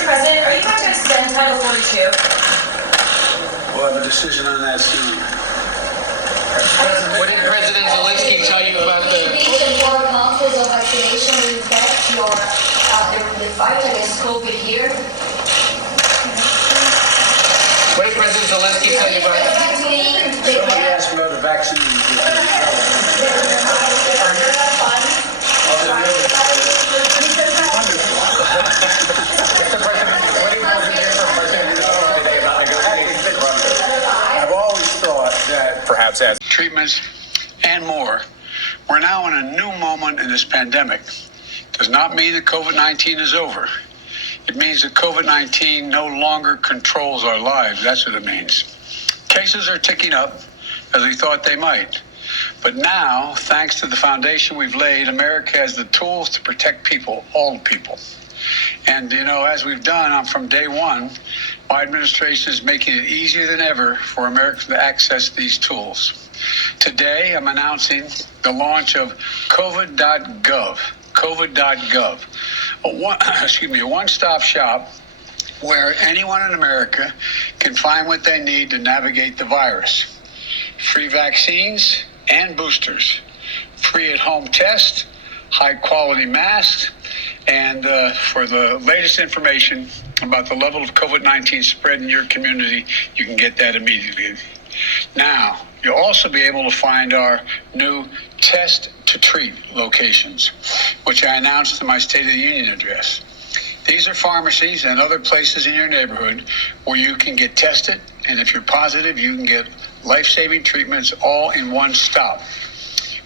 Mr. President, are you going to extend Title 42? We'll have a decision on that soon. What did President Zelensky tell you about the... More countries of vaccination will impact the fight against COVID here? What did President Zelensky tell you about Somebody asked about the vaccine. I've always thought that perhaps as treatments and more, we're now in a new moment in this pandemic. Does not mean that COVID-19 is over. It means that COVID-19 no longer controls our lives. That's what it means. Cases are ticking up as we thought they might. But now, thanks to the foundation we've laid, America has the tools to protect people, all people. And, as we've done from day one, my administration is making it easier than ever for Americans to access these tools. Today, I'm announcing the launch of COVID.gov, a one-stop shop where anyone in America can find what they need to navigate the virus. Free vaccines and boosters, free at-home tests, high-quality masks, and for the latest information about the level of COVID-19 spread in your community, you can get that immediately. Now, you'll also be able to find our new Test to Treat locations, which I announced in my State of the Union address. These are pharmacies and other places in your neighborhood where you can get tested, and if you're positive, you can get life-saving treatments all in one stop.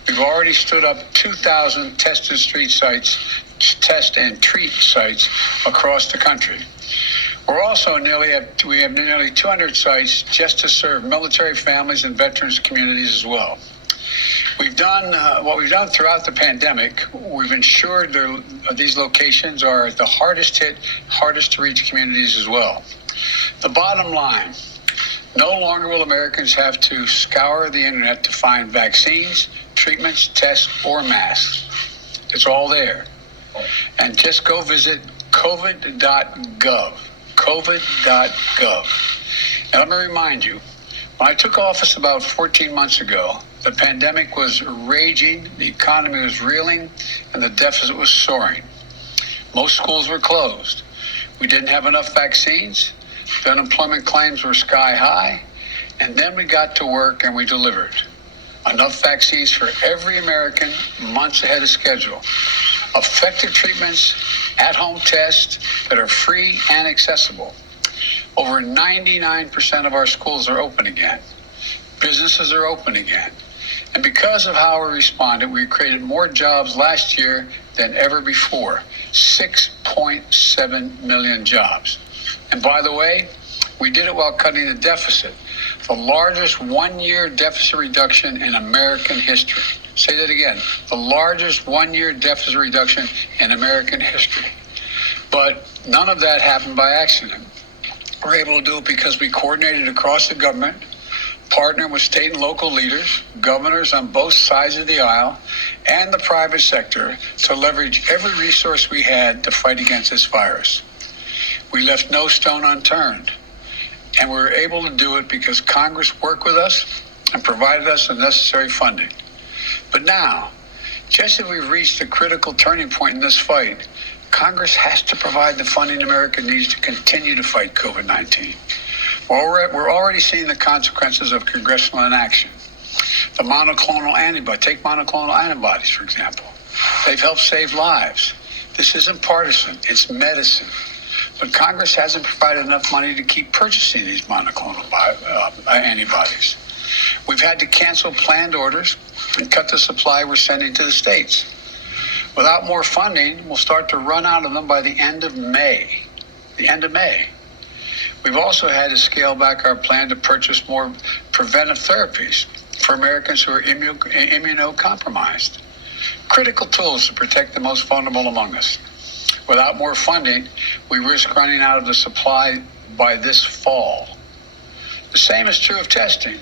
We've already stood up 2,000 test and treat sites across the country. We're also we have nearly 200 sites just to serve military families and veterans communities as well. We've done what we've done throughout the pandemic. We've ensured these locations are the hardest hit, hardest to reach communities as well. The bottom line, no longer will Americans have to scour the internet to find vaccines, treatments, tests, or masks. It's all there. And just go visit covid.gov. And let me remind you, when I took office about 14 months ago, the pandemic was raging, the economy was reeling, and the deficit was soaring. Most schools were closed. We didn't have enough vaccines. The unemployment claims were sky high. And then we got to work and we delivered. Enough vaccines for every American months ahead of schedule. Effective treatments, at-home tests that are free and accessible. Over 99% of our schools are open again. Businesses are open again. And because of how we responded, we created more jobs last year than ever before. 6.7 million jobs. And by the way, we did it while cutting the deficit. The largest one-year deficit reduction in American history. Say that again. The largest one-year deficit reduction in American history. But none of that happened by accident. We're able to do it because we coordinated across the government, partnered with state and local leaders, governors on both sides of the aisle, and the private sector to leverage every resource we had to fight against this virus. We left no stone unturned. And we were able to do it because Congress worked with us and provided us the necessary funding. But now, just as we've reached a critical turning point in this fight, Congress has to provide the funding America needs to continue to fight COVID-19. We're already seeing the consequences of congressional inaction. The monoclonal antibody, take monoclonal antibodies, for example. They've helped save lives. This isn't partisan, it's medicine. But Congress hasn't provided enough money to keep purchasing these monoclonal antibodies. We've had to cancel planned orders and cut the supply we're sending to the states. Without more funding, we'll start to run out of them by the end of May. We've also had to scale back our plan to purchase more preventive therapies for Americans who are immunocompromised. Critical tools to protect the most vulnerable among us. Without more funding, we risk running out of the supply by this fall. The same is true of testing.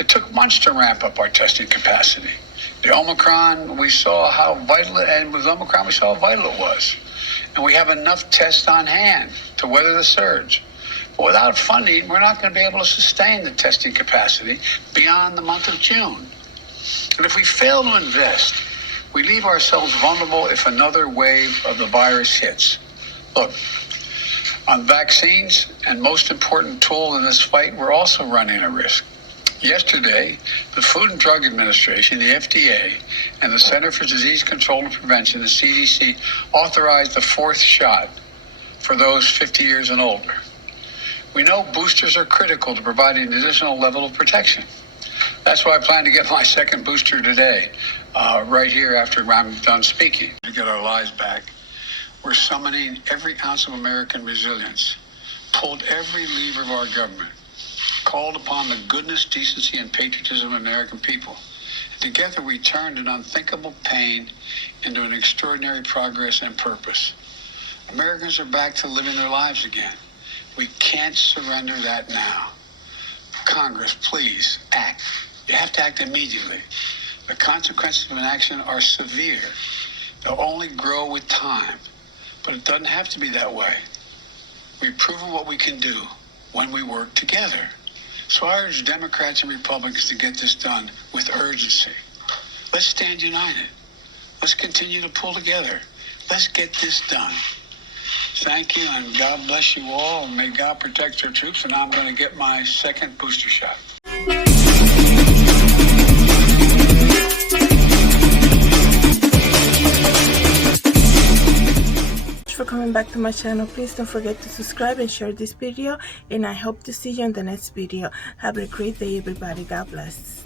It took months to ramp up our testing capacity. The Omicron, we saw how vital, and with Omicron, we saw how vital it was. And we have enough tests on hand to weather the surge. But without funding, we're not going to be able to sustain the testing capacity beyond the month of June. And if we fail to invest, we leave ourselves vulnerable if another wave of the virus hits. Look, on vaccines, and most important tool in this fight, we're also running a risk. Yesterday, the Food and Drug Administration, the FDA, and the Center for Disease Control and Prevention, the CDC, authorized the fourth shot for those 50 years and older. We know boosters are critical to providing an additional level of protection. That's why I plan to get my second booster today, right here after I'm done speaking. To get our lives back, we're summoning every ounce of American resilience, pulled every lever of our government, called upon the goodness, decency, and patriotism of American people. Together we turned an unthinkable pain into an extraordinary progress and purpose. Americans are back to living their lives again. We can't surrender that now. Congress, please act. You have to act immediately. The consequences of inaction are severe. They'll only grow with time, but it doesn't have to be that way. We've proven what we can do when we work together. So I urge Democrats and Republicans to get this done with urgency. Let's stand united. Let's continue to pull together. Let's get this done. Thank you, and God bless you all, and may God protect our troops, and I'm going to get my second booster shot. For coming back to my channel, please don't forget to subscribe and share this video, and I hope to see you in the next video. Have a great day, everybody. God bless.